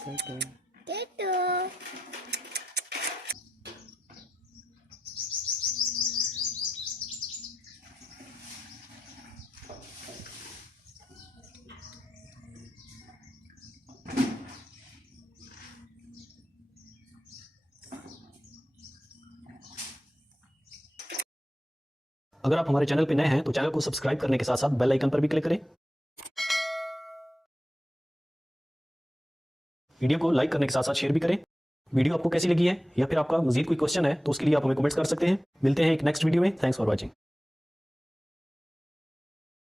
टैटू। अगर आप हमारे चैनल पर नए हैं तो चैनल को सब्सक्राइब करने के साथ साथ बेल आइकन पर भी क्लिक करें। वीडियो को लाइक करने के साथ साथ शेयर भी करें। वीडियो आपको कैसी लगी है या फिर आपका मजीद कोई क्वेश्चन है तो उसके लिए आप हमें कमेंट्स कर सकते हैं। मिलते हैं एक नेक्स्ट वीडियो में। Thanks for watching.